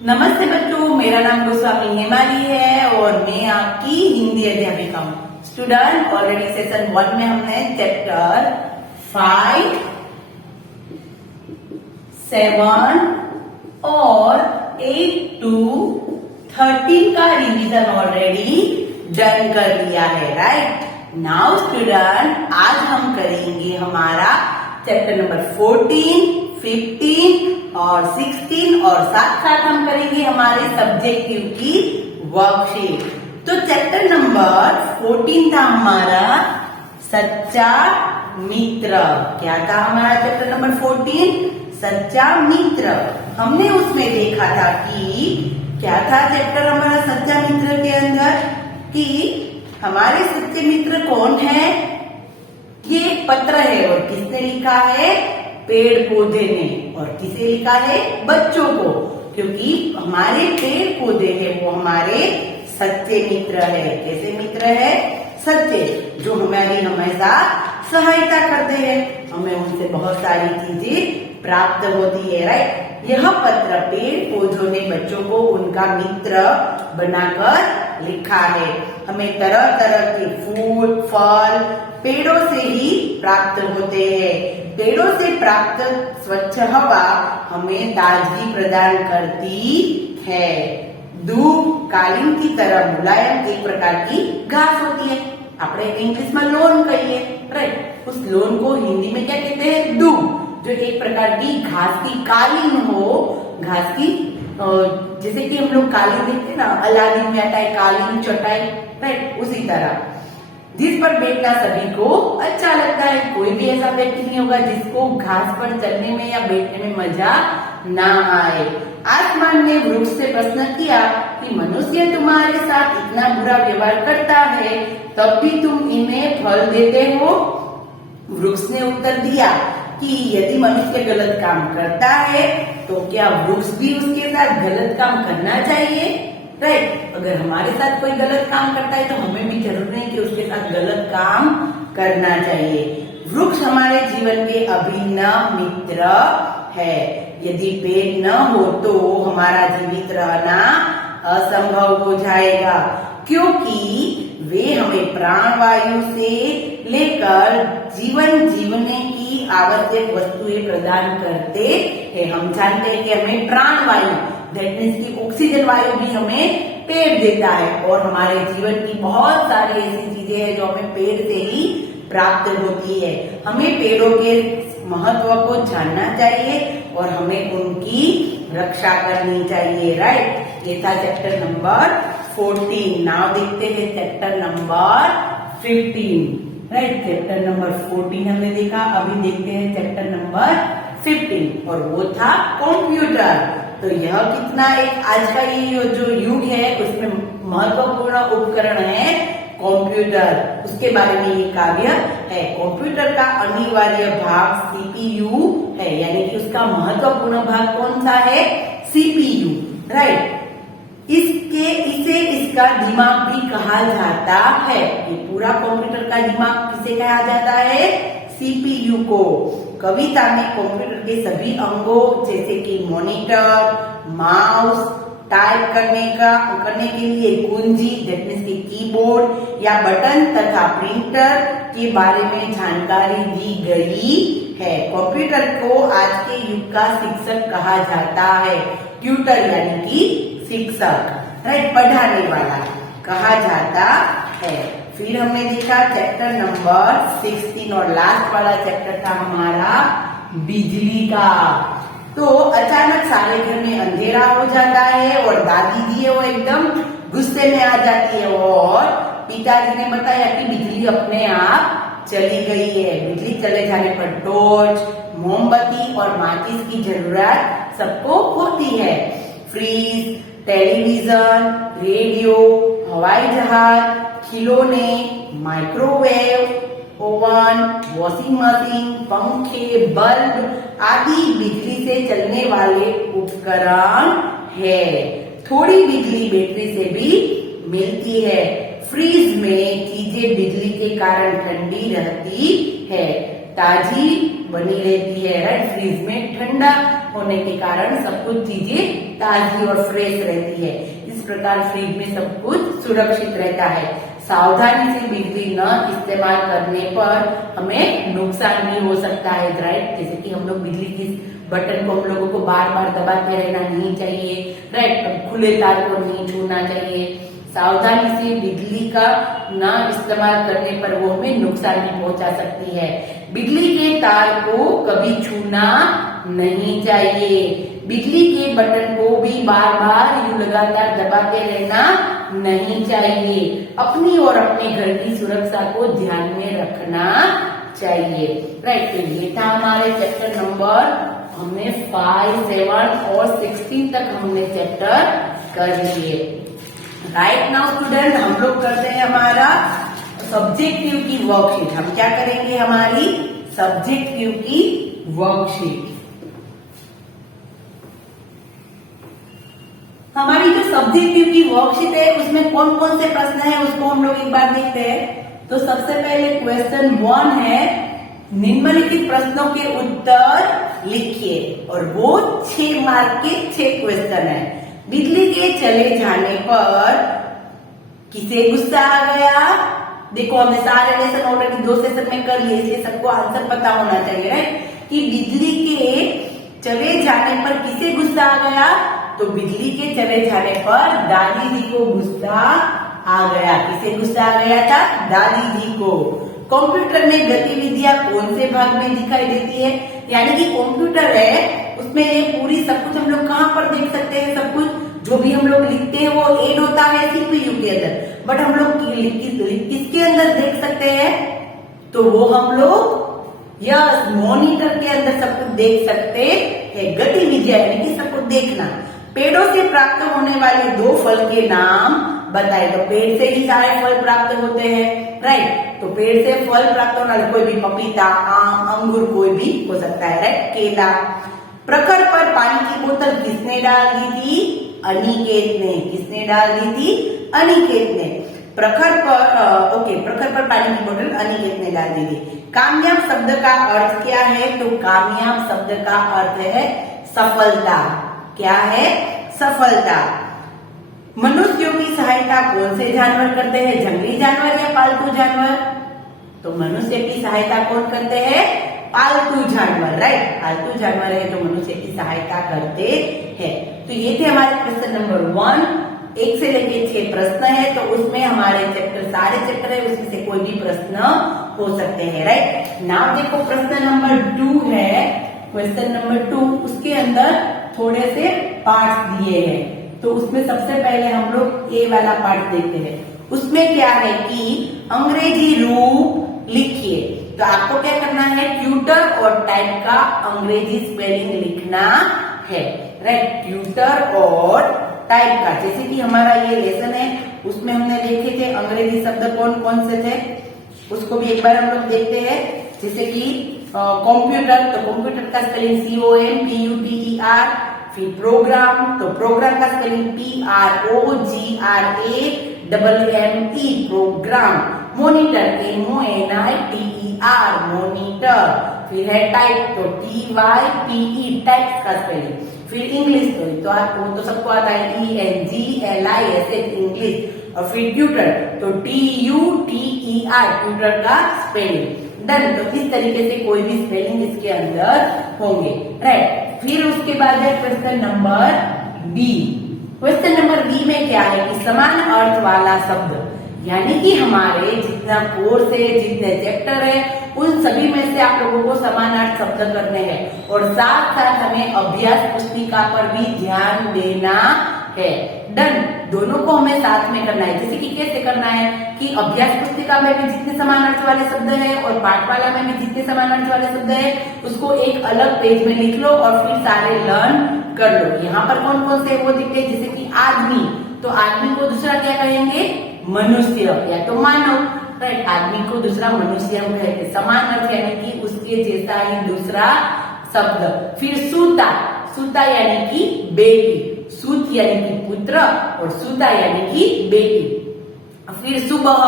नमस्ते बच्चों, मेरा नाम गोस्वामी हेमाली है और मैं आपकी हिंदी अध्यापिका हूँ। स्टूडेंट, ऑलरेडी सेशन 1 में हमने चैप्टर 5, 7 और 8 to 13 का रिवीजन ऑलरेडी डन कर लिया है, राइट? नाउ स्टूडेंट, आज हम करेंगे हमारा चैप्टर नंबर 14, 15 और 16 और साथ साथ हम करेंगे हमारे सब्जेक्टिव की वर्कशीट। तो चैप्टर नंबर 14 था हमारा सच्चा मित्र। क्या था हमारा चैप्टर नंबर 14? सच्चा मित्र। हमने उसमें देखा था कि क्या था चैप्टर हमारा सच्चा मित्र के अंदर कि हमारे सच्चे मित्र कौन है। ये एक पत्र है और किसने लिखा है? पेड़ पौधे ने। और किसे लिखा है? बच्चों को, क्योंकि हमारे पेड़ पौधे हैं वो हमारे सच्चे मित्र है। कैसे मित्र है? सच्चे, जो हमारी हमेशा सहायता करते हैं, हमें उनसे बहुत सारी चीजें प्राप्त होती है, राइट? यह पत्र पेड़ पौधों ने बच्चों को उनका मित्र बनाकर लिखा है। हमें तरह तरह के फूल फल पेड़ों से ही प्राप्त होते हैं। पेड़ों से प्राप्त स्वच्छ हवा हमें ताजगी प्रदान करती है। धूप कालीन की तरह मुलायम एक प्रकार की घास होती है। આપણે इंग्लिश में लोन कहिए, राइट? उस लोन को हिंदी में क्या कहते हैं? दूब, जो एक प्रकार की घास की कालीन हो, घास की जैसे कि हम लोग कालीन देखते हैं ना, अलादीन में आता है कालीन चटाई, राइट? उसी तरह जिस पर बैठना सभी को अच्छा लगता है। कोई भी ऐसा व्यक्ति नहीं होगा जिसको घास पर चलने में या बैठने में मजा ना आए। आसमान ने वृक्ष से प्रश्न किया कि मनुष्य तुम्हारे साथ इतना बुरा व्यवहार करता है, तब भी तुम इन्हें फल देते हो? वृक्ष ने उत्तर दिया कि यदि मनुष्य गलत काम करता है तो क्या वृक्ष भी उसके साथ गलत काम करना चाहिए, राइट? अगर हमारे साथ कोई गलत काम करता है तो हमें भी जरूर नहीं कि उसके साथ गलत काम करना चाहिए। वृक्ष हमारे जीवन के अभिन्न मित्र है। यदि पेड़ न हो तो हमारा जीवित रहना असंभव हो जाएगा, क्योंकि वे हमें प्राणवायु से लेकर जीवन जीवने की आवश्यक वस्तुएं प्रदान करते हैं। हम जानते हैं कि हमें प्राणवायु, दैट मीन्स की ऑक्सीजन वायु भी हमें पेड़ देता है और हमारे जीवन की बहुत सारी ऐसी चीजें हैं जो हमें पेड़ से ही प्राप्त होती है। हमें पेड़ों के महत्व को जानना चाहिए और हमें उनकी रक्षा करनी चाहिए, राइट? ये था चैप्टर नंबर 14। नाउ देखते हैं chapter number 15, right? Chapter number 14 हमने देखा, अभी देखते हैं चैप्टर नंबर 15 और वो था कंप्यूटर। तो यह कितना एक आज का ये जो युग है उसमें महत्वपूर्ण उपकरण है कंप्यूटर। उसके बारे में ये काव्य है। कंप्यूटर का अनिवार्य भाग सीपीयू है, यानी कि उसका महत्वपूर्ण भाग कौन सा है? CPU, right? इसका दिमाग भी कहा जाता है। ये पूरा कंप्यूटर का दिमाग किसे कहा जाता है? सीपीयू को। कविता में कंप्यूटर के सभी अंगों जैसे कि मॉनिटर, माउस, टाइप करने के लिए कुंजी, दैट मीन्स की कीबोर्ड या बटन तथा प्रिंटर के बारे में जानकारी दी गई है। कंप्यूटर को आज के युग का शिक्षक कहा जाता है। ट्यूटर यानी कि शिक्षक, राइट? पढ़ाने वाला कहा जाता है। फिर हमने देखा चैप्टर नंबर 16 और लास्ट वाला चैप्टर था हमारा बिजली का। तो अचानक सारे घर में अंधेरा हो जाता है और दादी जी है वो एकदम गुस्से में आ जाती है और पिताजी ने बताया कि बिजली अपने आप चली गई है। बिजली चले जाने पर टॉर्च, मोमबत्ती और माचिस की जरूरत सबको होती है। फ्रिज, टेलीविजन, रेडियो, हवाई जहाज, खिलौने, माइक्रोवेव, ओवन, वॉशिंग मशीन, पंखे, बल्ब आदि बिजली से चलने वाले उपकरण है। थोड़ी बिजली बैटरी से भी मिलती है। फ्रीज में चीजें बिजली के कारण ठंडी रहती है, ताजी बनी रहती है, राइट? फ्रीज में ठंडा होने के कारण सब कुछ चीजें ताजी और फ्रेश रहती है। इस प्रकार फ्रिज में सब कुछ सुरक्षित रहता है। सावधानी से बिजली न इस्तेमाल करने पर हमें नुकसान भी हो सकता है, राइट। जैसे कि हम लोग बिजली की बटन को हम लोगों को बार बार दबाते रहना नहीं चाहिए, राइट। खुले तार को नहीं छूना चाहिए। सावधानी से बिजली का न इस्तेमाल करने पर वो हमें नुकसान भी पहुंचा सकती है। बिजली के तार को कभी छूना नहीं चाहिए। बिजली के बटन को भी बार बार यूं लगातार दबाते रहना नहीं चाहिए। अपनी और अपने घर की सुरक्षा को ध्यान में रखना चाहिए, राइट। तो ये था हमारे चैप्टर नंबर, हमने 5, 7 और 16 तक हमने चैप्टर कर लिए। राइट नाउ स्टूडेंट, हम लोग करते हैं हमारा सब्जेक्टिव की वर्कशीट। हम क्या करेंगे, हमारी सब्जेक्टिव की वर्कशीट। हमारी जो सब्जेक्टिव की वर्कशीट है उसमें कौन कौन से प्रश्न है उसको हम लोग एक बार देखते हैं। तो सबसे पहले क्वेश्चन 1 है, निम्नलिखित प्रश्नों के उत्तर लिखिए। और वो 6 मार्क के 6 क्वेश्चन है। बिजली के चले जाने पर किसे गुस्सा आ गया? देखो हमने सारे लेसन ऑलरेडी 2 सेशन में कर लिए, इसलिए सबको आंसर पता होना चाहिए, राइट। कि बिजली के चले जाने पर किसे गुस्सा आ गया? तो बिजली के चले जाने पर दादी जी को गुस्सा आ गया। किसे गुस्सा आ गया था? दादी जी को। कंप्यूटर में गतिविधियां कौन से भाग में दिखाई देती है? यानी कि कंप्यूटर है उसमें ये पूरी सब कुछ हम लोग कहाँ पर देख सकते हैं? सब कुछ जो भी हम लोग लिखते हैं वो ऐड होता है सीपीयू के अंदर, बट हम लोग किसके अंदर देख सकते हैं? तो वो हम लोग यस मॉनिटर के अंदर सब कुछ देख सकते हैं। गतिविधियां यानी कि सब कुछ देखना। पेड़ों से प्राप्त होने वाले 2 फल के नाम बताए। तो पेड़ से ही सारे फल प्राप्त होते हैं, राइट। तो पेड़ से फल प्राप्त होने वाले कोई भी पपीता, आम, अंगूर कोई भी हो सकता है, राइट। केला। प्रखर पर पानी की बोतल किसने डाल दी थी? अनिकेत ने। किसने डाल दी थी? अनिकेत ने। प्रखर पर पानी की बोतल अनिकेत ने डाल दी थी। कामयाब शब्द का अर्थ क्या है? तो कामयाब शब्द का अर्थ है सफलता। क्या है? सफलता। मनुष्यों की सहायता कौन से जानवर करते हैं? जंगली जानवर या पालतू जानवर? तो मनुष्य की सहायता कौन करते हैं? पालतू जानवर, राइट। पालतू जानवर है जो मनुष्य की सहायता करते हैं। तो ये थे हमारे क्वेश्चन नंबर 1। 1 से लेके 6 प्रश्न है, तो उसमें हमारे सारे चैप्टर है, उसमें से कोई भी प्रश्न हो सकते हैं, राइट। नाउ देखो प्रश्न नंबर 2 है। क्वेश्चन नंबर 2, उसके अंदर थोड़े से पार्ट्स दिए हैं। तो उसमें सबसे पहले हम लोग ए वाला पार्ट देखते हैं। उसमें क्या है कि अंग्रेजी रूप लिखिए। तो आपको क्या करना है? ट्यूटर और टाइप का अंग्रेजी स्पेलिंग लिखना है, राइट। ट्यूटर और टाइप का, जैसे कि हमारा ये लेसन है उसमें हमने देखे थे अंग्रेजी शब्द कौन कौन से थे, उसको भी एक बार हम लोग देखते हैं। जैसे कि कंप्यूटर, तो कंप्यूटर का स्पेलिंग COMPUTER। फिर प्रोग्राम, तो प्रोग्राम का spelling PROGRAMME, programme. Monitor, MONITER, monitor. फिर है टाइप, तो TYPE, टाइप का स्पेलिंग। फिर इंग्लिश, तो आपको तो सबको आता है ENGLISH, इंग्लिश। और फिर ट्यूटर, तो TUTER, ट्यूटर का स्पेलिंग। डन। तो इस तरीके से कोई भी स्पेलिंग इसके अंदर होंगे, राइट। फिर उसके बाद है question number B. Question number B में क्या है कि समान अर्थ वाला शब्द, यानी कि हमारे जितना कोर्स है, जितने चैप्टर है, उन सभी में से आप लोगों को समान अर्थ शब्द करने हैं। और साथ साथ हमें अभ्यास पुस्तिका पर भी ध्यान देना है। डन। दोनों को हमें साथ में करना है। जैसे कि कैसे करना है कि अभ्यास पुस्तिका में भी जितने समान अर्थ वाले शब्द हैं और पाठशाला में भी जितने समान अर्थ वाले शब्द हैं उसको एक अलग पेज में लिख लो और फिर सारे लर्न कर लो। यहाँ पर कौन कौन से वो दिखते हैं, जैसे कि आदमी, तो आदमी को दूसरा क्या कहेंगे? मनुष्य या तो मानव, राइट। आदमी को दूसरा मनुष्य हम कहेंगे। समान अर्थ यानी कि उसके जैसा ही दूसरा शब्द। फिर सूता, सूता यानी कि बेटी, सूत यानी कि पुत्र और सूता यानी कि बेटी। फिर सुबह,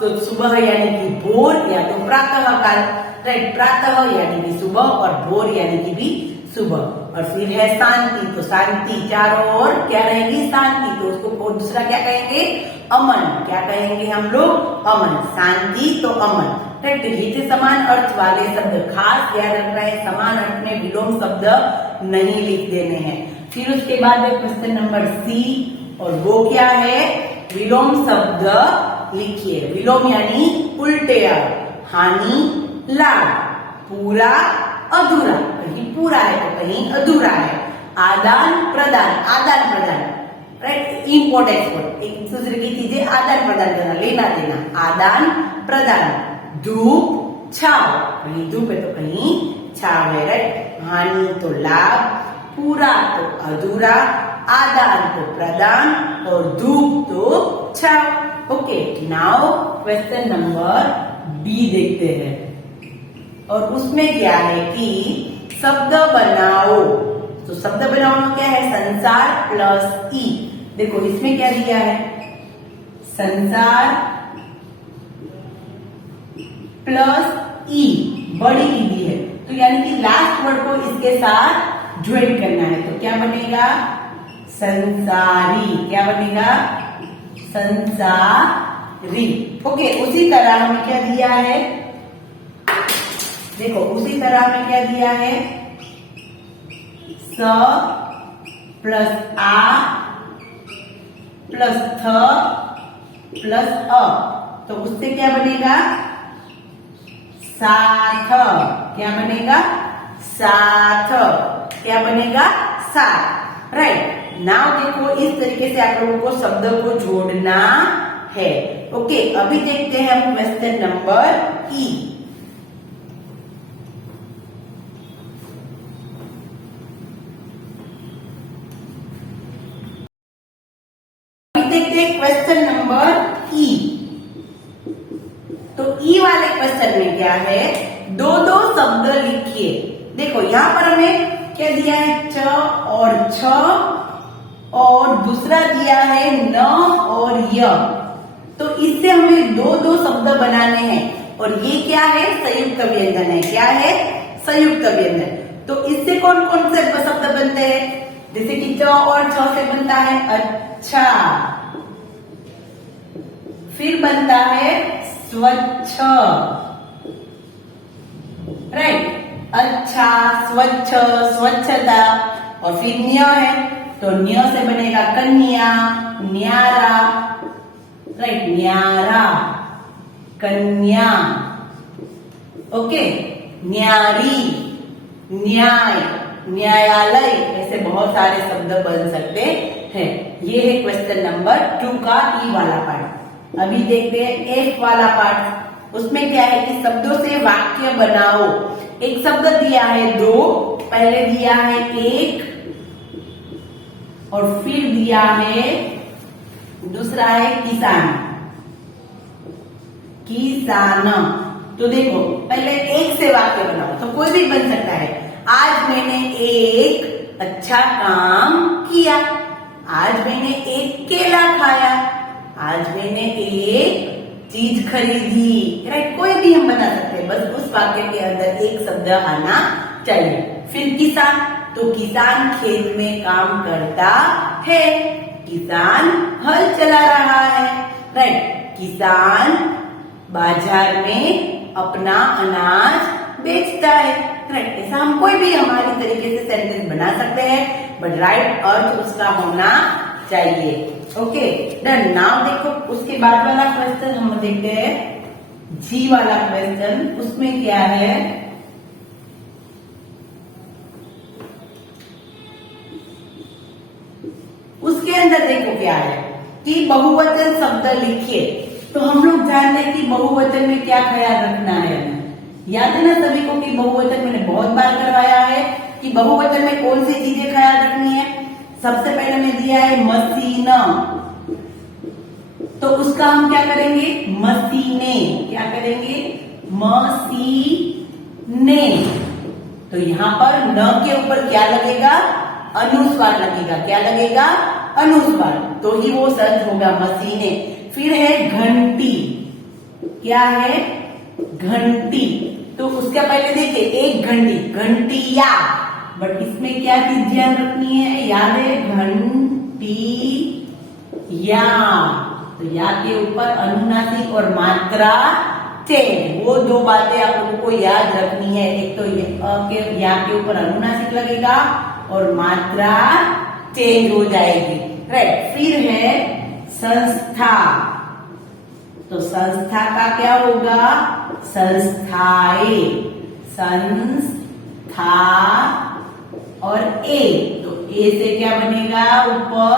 तो सुबह यानी कि भोर या तो प्रातः काल, राइट। प्रातः यानी कि सुबह और भोर यानी कि भी सुबह। और फिर है शांति, तो शांति चारों ओर क्या रहेगी, शांति, तो उसको और दूसरा क्या कहेंगे, अमन। क्या कहेंगे हम लोग, अमन। शांति तो अमन, राइट। ये थे समान अर्थ वाले शब्द, खास याद रखना है समान अर्थ में विलोम शब्द नहीं लिख देने हैं। फिर उसके बाद है क्वेश्चन नंबर सी, और वो क्या है, विलोम शब्द लिखिए। विलोम यानी उल्टे अर्थ, हानि, लाभ, पूरा, अधूरा, कहीं पूरा है तो कहीं अधूरा है, आदान प्रदान, आदान प्रदान, राइट, इम्पोर्ट एक्सपोर्ट, एक दूसरे की चीजें आदान प्रदान करना, लेना देना, आदान प्रदान, धूप, छाव, कहीं धूप है तो कहीं छाव है, राइट। हानि तो लाभ, पूरा तो अधूरा, आदान तो प्रदान, और धूप तो छाव। Okay, now question number B देखते हैं, और उसमें क्या है कि शब्द बनाओ। तो शब्द बनाओ में क्या है, संसार प्लस ई। देखो इसमें क्या दिया है, संसार प्लस ई, बड़ी ई दी है, तो यानी कि लास्ट वर्ड को इसके साथ ज्वाइन करना है, तो क्या बनेगा, संसारी। क्या बनेगा, संसारी। ओके, उसी तरह हमें क्या दिया है, देखो उसी तरह में क्या दिया है, स प्लस आ प्लस थ प्लस अ, तो उससे क्या बनेगा, साथ। क्या बनेगा, साथ। क्या बनेगा, साथ, राइट। नाउ देखो इस तरीके से आप लोगों को शब्द को जोड़ना है। ओके, अभी देखते हैं हम क्वेश्चन नंबर ई। देखते हैं क्वेश्चन नंबर ई। तो ई वाले क्वेश्चन में क्या है, दो दो शब्द लिखिए। देखो यहाँ पर हमें क्या दिया है, च और छ, और दूसरा दिया है न और य। तो इससे हमें दो दो शब्द बनाने हैं, और ये क्या है, संयुक्त व्यंजन है। क्या है, संयुक्त व्यंजन। तो इससे कौन कौन से शब्द बनते हैं, जैसे कि च और छ से बनता है अच्छा, फिर बनता है स्वच्छ, राइट, अच्छा, स्वच्छ, स्वच्छता, और फिर न्य है, तो न्य से बनेगा कन्या, न्यारा, राइट, न्यारा, कन्या, ओके, न्यारी, न्याय, न्यायालय, ऐसे बहुत सारे शब्द बन सकते हैं। ये है क्वेश्चन नंबर 2 का ई वाला पार्ट। अभी देखते हैं एफ वाला पार्ट। उसमें क्या है कि शब्दों से वाक्य बनाओ। एक शब्द दिया है दो, पहले दिया है एक, और फिर दिया है दूसरा है किसान, किसान। तो देखो पहले एक से वाक्य बनाओ, तो कोई भी बन सकता है। आज मैंने एक अच्छा काम किया, आज मैंने एक केला खाया, आज मैंने एक चीज खरीदी, राइट। कोई भी हम बना सकते हैं, बस उस वाक्य के अंदर एक शब्द आना चाहिए। फिर किसान, तो किसान खेत में काम करता है, किसान हल चला रहा है, राइट। किसान बाजार में अपना अनाज बेचता है, राइट। ऐसा हम कोई भी हमारी तरीके से सेंटेंस बना सकते हैं, बट राइट अर्थ उसका होना चाहिए। Okay done. नाउ देखो उसके बाद वाला क्वेश्चन हम देखते हैं जी वाला क्वेश्चन। उसमें क्या है, उसके अंदर देखो क्या है कि बहुवचन शब्द लिखिए। तो हम लोग जानते हैं कि बहुवचन में क्या ख्याल रखना है हमें। याद है ना सभी को कि बहुवचन मैंने बहुत बार करवाया है कि बहुवचन में कौन सी चीजें ख्याल रखनी है। सबसे पहले मैं दिया है मशीन, तो उसका हम क्या करेंगे, मशीने। क्या करेंगे, मशीने। तो यहाँ पर न के ऊपर क्या लगेगा, अनुस्वार लगेगा। क्या लगेगा, अनुस्वार, तो ही वो शब्द होगा मशीने। फिर है घंटी। क्या है, घंटी। तो उसका पहले देखिए एक घंटी, घंटिया, बट इसमें क्या चीज ध्यान रखनी है, याद है, घंटी या, तो या के ऊपर अनुनासिक और मात्रा चेंज, वो दो बातें आप लोगों को याद रखनी है। एक तो या के ऊपर अनुनासिक लगेगा और मात्रा चेंज हो जाएगी, राइट। फिर है संस्था, तो संस्था का क्या होगा, संस्थाए, संस्था और ए, तो ए से क्या बनेगा, ऊपर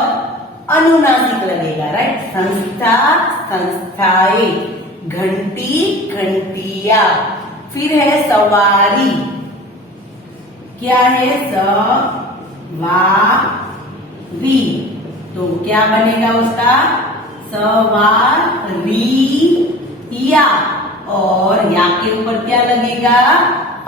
अनुनासिक लगेगा, राइट। संस्था, संस्थाए, घंटी, घंटिया। फिर है सवारी, क्या है, सवारी, तो क्या बनेगा उसका, सवारिया, और या के ऊपर क्या लगेगा,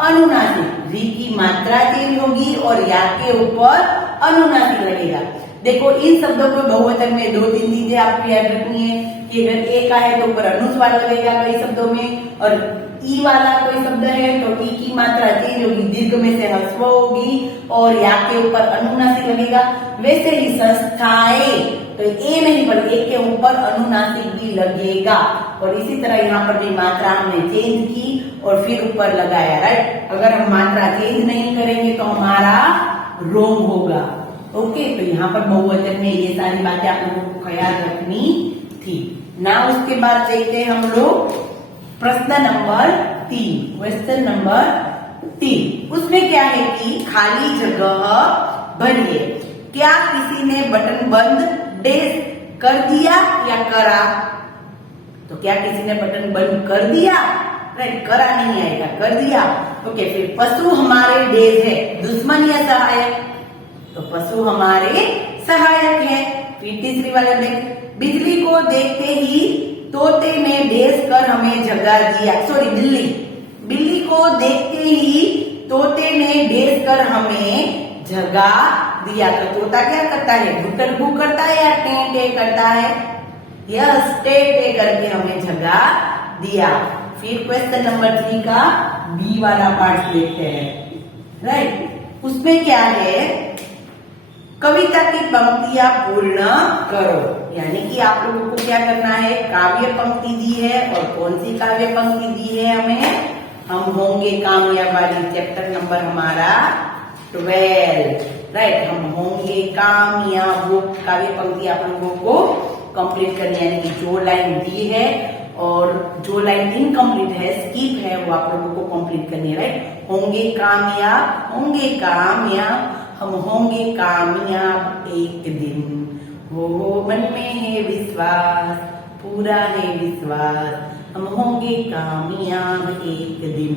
अनुनासिक, री की मात्रा चेंज होगी और या के ऊपर अनुनासिक लगेगा। देखो इन शब्दों को बहुवचन में दो तीन चीजें आपको याद रखनी है कि अगर ए का है तो ऊपर अनुस्वार लगेगा कई शब्दों में, और ई वाला कोई शब्द है तो ई की मात्रा चेंज होगी, दीर्घ में से ह्रस्व होगी और या के ऊपर अनुनासिक लगेगा। वैसे ही संस्थाएं, तो ए नहीं बल्कि ए के ऊपर अनुनासिक भी लगेगा, और इसी तरह यहाँ पर भी मात्रा हमने चेंज की और फिर ऊपर लगाया, राइट। अगर हम मात्रा चेंज नहीं करेंगे तो हमारा रोंग होगा, ओके। तो यहाँ पर बहुवचन में ये सारी बातें आप लोगों को ख्याल रखनी थी ना। उसके बाद चलते हम लोग प्रश्न नंबर 3, क्वेश्चन नंबर 3। उसमें क्या है कि खाली जगह भरिए। क्या किसी ने बटन बंद डेज कर दिया या करा, तो क्या किसी ने बटन बंद कर दिया, राइट, करा नहीं आएगा, कर दिया, ओके। फिर पशु हमारे डेज है, दुश्मन या सहायक, तो पशु हमारे सहायक है। फिर तीसरी वाले देख, बिजली को देखते ही तोते ने डेज कर हमें जगा दिया, सॉरी बिल्ली, बिल्ली को देखते ही तोते ने डेज कर हमें जगा दिया, तो तोता क्या करता है, घुटन घू करता है या टे टे करता है, यस, टे टे करके हमें जगा दिया। फिर क्वेश्चन नंबर 3 का बी वाला पार्ट देखते हैं, राइट। उसमें क्या है, कविता की पंक्तियां पूर्ण करो, यानी कि आप लोगों को क्या करना है, काव्य पंक्ति दी है, और कौन सी काव्य पंक्ति दी है हमें, हम होंगे कामयाब वाली, चैप्टर नंबर हमारा 12, राइट। हम होंगे कामयाब, वो काव्य पंक्ति आप लोगों को कंप्लीट करनी है, यानी कि जो लाइन दी है और जो लाइन इनकम्प्लीट है, स्किप है, वो आप लोगों को कंप्लीट करनी है, राइट। होंगे कामयाब, होंगे कामयाब, हम होंगे कामयाब एक दिन, हो मन में है विश्वास, पूरा है विश्वास, हम होंगे कामयाब एक दिन,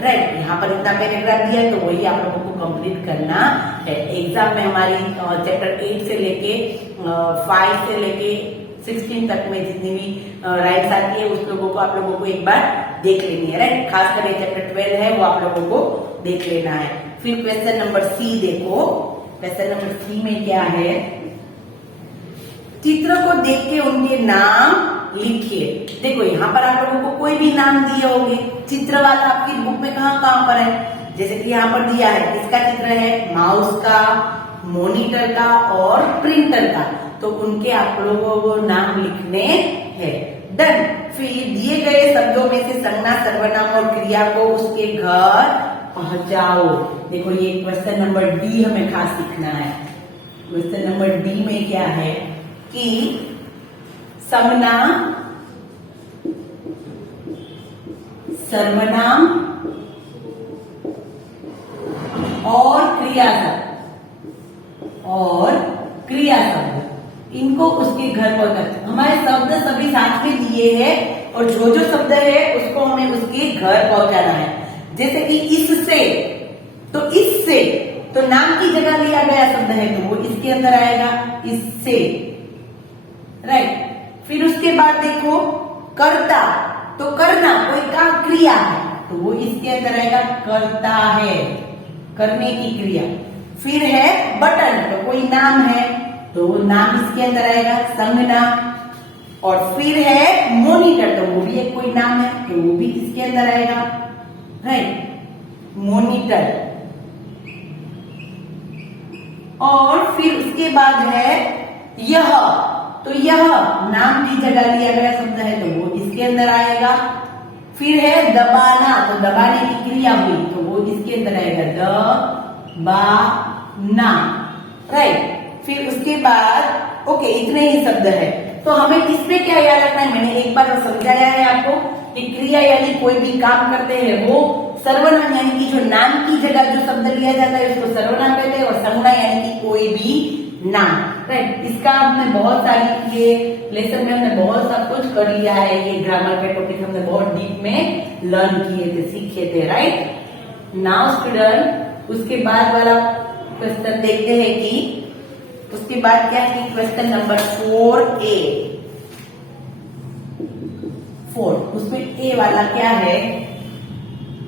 राइट। यहाँ पर इतना पैराग्राफ दिया तो वही आप लोगों को कंप्लीट करना है। एग्जाम में हमारी चैप्टर 8 से लेके 5 से लेके 16 तक में जितनी भी राइट्स आती है उस लोगों को आप लोगों को एक बार देख लेनी है, राइट। खास करके चैप्टर 12 है वो आप लोगों को देख लेना है। फिर क्वेश्चन नंबर सी देखो, क्वेश्चन नंबर सी में क्या है, चित्र को देख के उनके नाम लिखिए। देखो यहाँ पर आप लोगों को कोई भी नाम दिए होंगे, चित्र वाला आपकी बुक में कहाँ पर है, जैसे कि यहाँ पर दिया है, किसका चित्र है, माउस का, मॉनिटर का और प्रिंटर का, तो उनके आप लोगों को नाम लिखने हैं, डन। फिर दिए गए शब्दों में से संज्ञा, सर्वनाम और क्रिया को उसके घर पहुंचाओ। देखो ये क्वेश्चन नंबर डी हमें खास सीखना है। क्वेश्चन नंबर डी में क्या है कि संज्ञा, सर्वनाम और क्रिया शब्द इनको उसके घर पहुंचाते। हमारे शब्द सभी साथ में दिए हैं और जो जो शब्द है उसको हमें उसके घर पहुंचाना है। जैसे कि इससे, तो इससे, तो नाम की जगह लिया गया शब्द है तो वो इसके अंदर आएगा, इससे, राइट। फिर उसके बाद देखो करता, तो करना कोई का क्रिया है तो वो इसके अंदर आएगा, करता है, करने की क्रिया। फिर है बटन, तो कोई नाम है तो वो नाम इसके अंदर आएगा, संज्ञा। और फिर है मॉनिटर, तो वो भी एक कोई नाम है तो वो भी इसके अंदर आएगा, राइट, मॉनिटर। और फिर उसके बाद है यह, तो यह नाम की जगह लिया गया शब्द है तो वो इसके अंदर आएगा। फिर है दबाना, तो दबाने की क्रिया हुई तो वो इसके अंदर आएगा दबाना, राइट। फिर उसके बाद ओके इतने ही शब्द है। तो हमें इसमें क्या याद रखना है, मैंने एक बार समझाया है आपको कि क्रिया यानी कोई भी काम करते हैं वो सर्वनाम यानी कि जो नाम की जगह जो शब्द लिया जाता है उसको सर्वनाम कहते हैं, और संज्ञा यानी कि कोई भी नाम, राइट। इसका हमने बहुत सारी ये लेसन में हमने बहुत सा कुछ कर लिया है, ये ग्रामर के टॉपिक हमने बहुत डीप में लर्न किए थे, सीखे थे, राइट। नाउ स्टूडेंट उसके बाद वाला क्वेश्चन देखते हैं कि उसके बाद क्या है, क्वेश्चन नंबर 4A, उसमें ए वाला क्या है,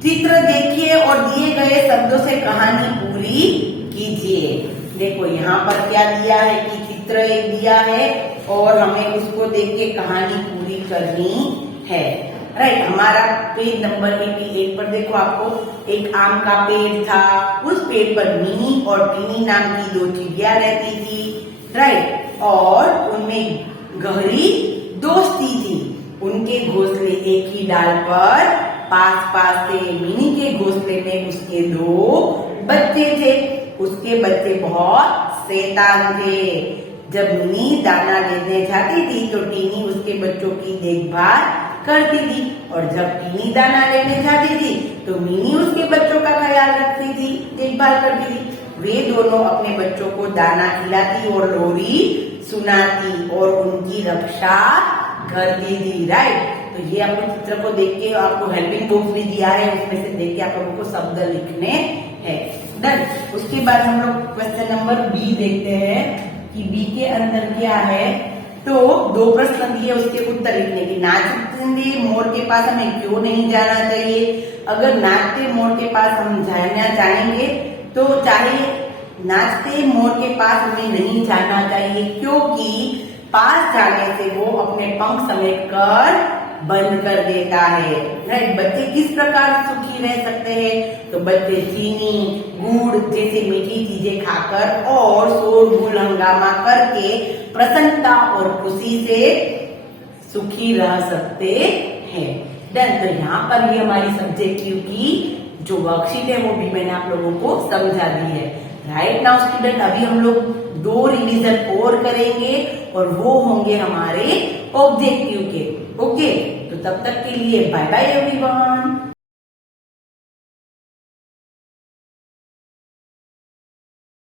चित्र देखिए और दिए गए शब्दों से कहानी पूरी कीजिए। देखो यहाँ पर क्या दिया है कि चित्र एक दिया है और हमें उसको देख के कहानी पूरी करनी है, राइट। हमारा पेज नंबर 88 पर देखो, आपको एक आम का पेड़ था, उस पेड़ पर मिनी और टीनी नाम की 2 चिड़िया रहती थी, राइट। और उनमें गहरी दोस्ती थी। उनके घोंसले एक ही डाल पर पास पास थे। मिनी के घोंसले में उसके 2 बच्चे थे। उसके बच्चे बहुत शैतान थे। जब मिनी दाना लेने जाती थी तो टीनी उसके बच्चों की देखभाल करती थी, और जब टीनी दाना लेने जाती थी तो मिनी उसके बच्चों का ख्याल रखती थी, देखभाल करती थी। वे दोनों अपने बच्चों को दाना खिलाती और लोरी सुनाती और उनकी रक्षा करती थी, राइट। तो ये आपको चित्र को देख के आपको हेल्पिंग बुक्स भी दिया है, उसमें से देख के आप लोगों को शब्द लिखने हैं, डन। उसके बाद हम लोग क्वेश्चन नंबर बी देखते हैं कि बी के अंदर क्या है। तो 2 प्रश्न दिए, उसके उत्तर लिखने की। नाचते मोर के पास हमें क्यों नहीं जाना चाहिए। अगर नाचते मोर के पास हम जाना चाहेंगे तो चाहे नाचते मोर के पास हमें नहीं जाना चाहिए, क्योंकि पास जाने से वो अपने पंख समेट कर बंद कर देता है, राइट। बच्चे किस प्रकार सुखी रह सकते हैं, तो बच्चे चीनी गुड़ जैसे मीठी चीजें खाकर और शोरगुल हंगामा करके प्रसन्नता और खुशी से सुखी रह सकते हैं, डन। तो यहाँ पर भी हमारी सब्जेक्टिव की जो वर्कशीट है वो भी मैंने आप लोगों को समझा दी है, राइट। नाउ स्टूडेंट अभी हम लोग 2 रिवीजन और करेंगे और वो होंगे हमारे ऑब्जेक्टिव के, ओके। तो तब तक के लिए बाय बाय एवरीवन।